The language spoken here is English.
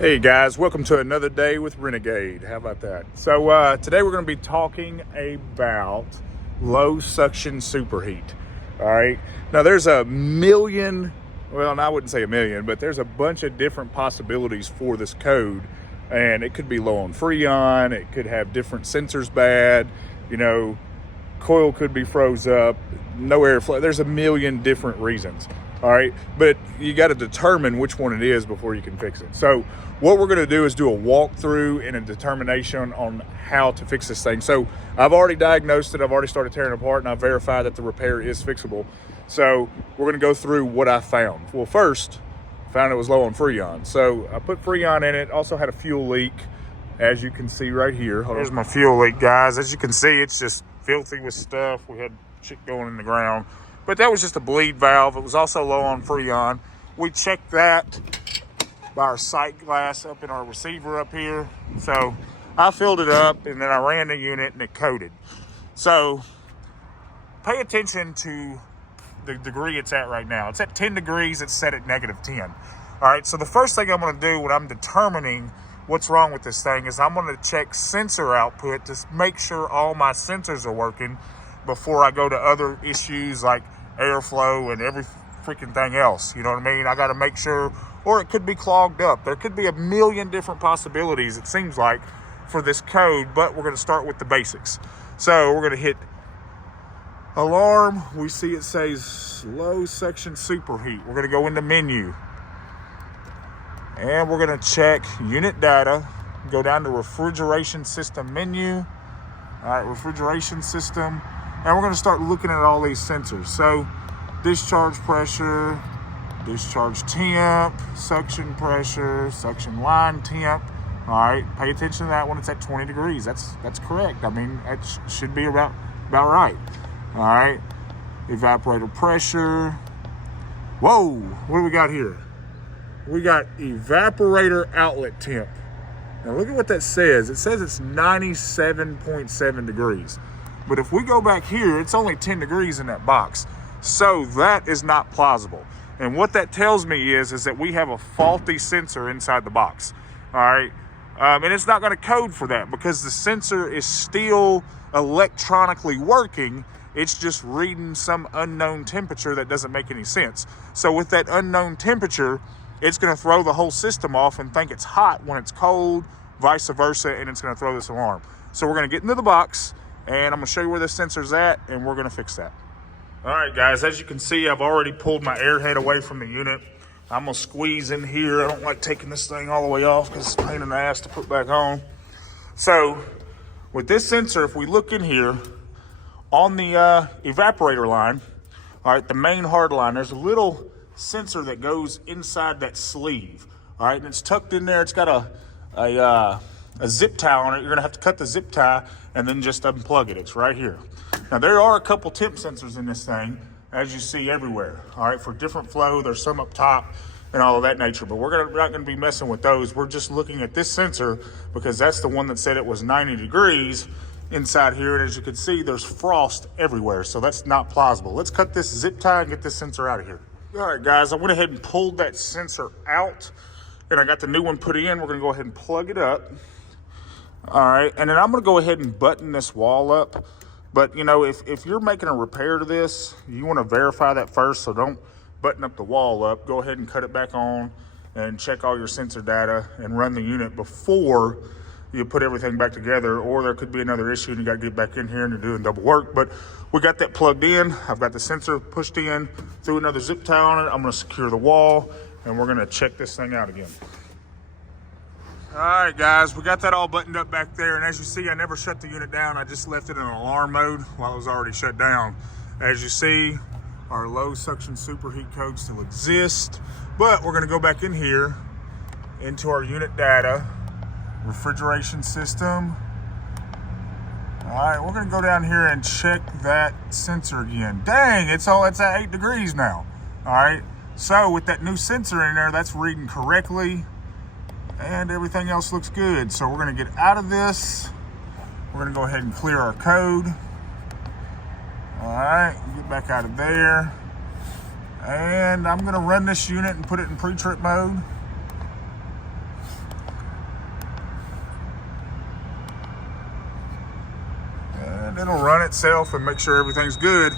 Hey guys, welcome to another day with Renegade. How about that? So today we're going to be talking about low suction superheat. All right. Now there's a million, well, and I wouldn't say a million, but there's a bunch of different possibilities for this code. And it could be low on Freon. It could have different sensors bad. Coil could be froze up, no airflow. There's a million different reasons. All right, but you got to determine which one it is before you can fix it. So what we're going to do is do a walkthrough and a determination on how to fix this thing. So I've already diagnosed it. I've already started tearing it apart, and I've verified that the repair is fixable. So we're going to go through what I found. Well, first, found it was low on Freon. So I put Freon in it. Also had a fuel leak, as you can see right here. Here's my fuel leak, guys. As you can see, it's just filthy with stuff. We had shit going in the ground. But that was just a bleed valve. It was also low on Freon. We checked that by our sight glass up in our receiver up here. So I filled it up and then I ran the unit and it coded. So pay attention to the degree it's at right now. It's at 10 degrees. It's set at -10. All right. So the first thing I'm going to do when I'm determining what's wrong with this thing is I'm going to check sensor output to make sure all my sensors are working before I go to other issues like airflow and every freaking thing else. You know what I mean? I got to make sure, or it could be clogged up. There could be a million different possibilities, it seems like, for this code, but we're going to start with the basics. So we're going to hit alarm. We see it says low section superheat. We're going to go into menu and we're going to check unit data, go down to refrigeration system menu. All right, refrigeration system. And we're going to start looking at all these sensors. So discharge pressure, discharge temp, suction pressure, suction line temp. All right, pay attention to that when it's at 20 degrees. That's correct. I mean, that should be about right. All right, evaporator pressure. Whoa, what do we got here? We got evaporator outlet temp. Now look at what that says. It says it's 97.7 degrees. But if we go back here, it's only 10 degrees in that box. So that is not plausible. And what that tells me is that we have a faulty sensor inside the box. All right. And it's not going to code for that because the sensor is still electronically working. It's just reading some unknown temperature that doesn't make any sense. So with that unknown temperature, it's going to throw the whole system off and think it's hot when it's cold, vice versa, and it's going to throw this alarm. So we're going to get into the box, and I'm going to show you where the sensor's at, and we're going to fix that. All right, guys, as you can see, I've already pulled my air head away from the unit. I'm going to squeeze in here. I don't like taking this thing all the way off because it's a pain in the ass to put back on. So with this sensor, if we look in here on the evaporator line, all right, the main hard line, there's a little sensor that goes inside that sleeve. All right, and it's tucked in there. It's got a zip tie on it. You're going to have to cut the zip tie and then just unplug it. It's right here. Now, there are a couple temp sensors in this thing, as you see everywhere. All right, for different flow, there's some up top and all of that nature, but we're not going to be messing with those. We're just looking at this sensor because that's the one that said it was 90 degrees inside here. And as you can see, there's frost everywhere, so that's not plausible. Let's cut this zip tie and get this sensor out of here. All right, guys, I went ahead and pulled that sensor out, and I got the new one put in. We're going to go ahead and plug it up. All right, and then I'm going to go ahead and button this wall up. But, if you're making a repair to this, you want to verify that first, so don't button up the wall up. Go ahead and cut it back on and check all your sensor data and run the unit before you put everything back together, or there could be another issue and you got to get back in here and you're doing double work. But we got that plugged in. I've got the sensor pushed in, threw another zip tie on it. I'm going to secure the wall, and we're going to check this thing out again. All right, guys, we got that all buttoned up back there. And as you see, I never shut the unit down. I just left it in alarm mode while it was already shut down. As you see, our low suction superheat code still exists, but we're going to go back in here into our unit data, refrigeration system. All right, we're going to go down here and check that sensor again. Dang, it's at 8 degrees now. All right, so with that new sensor in there, that's reading correctly, and everything else looks good. So we're going to get out of this. We're going to go ahead and clear our code. All right, get back out of there. And I'm going to run this unit and put it in pre-trip mode. it'll run itself and make sure everything's good.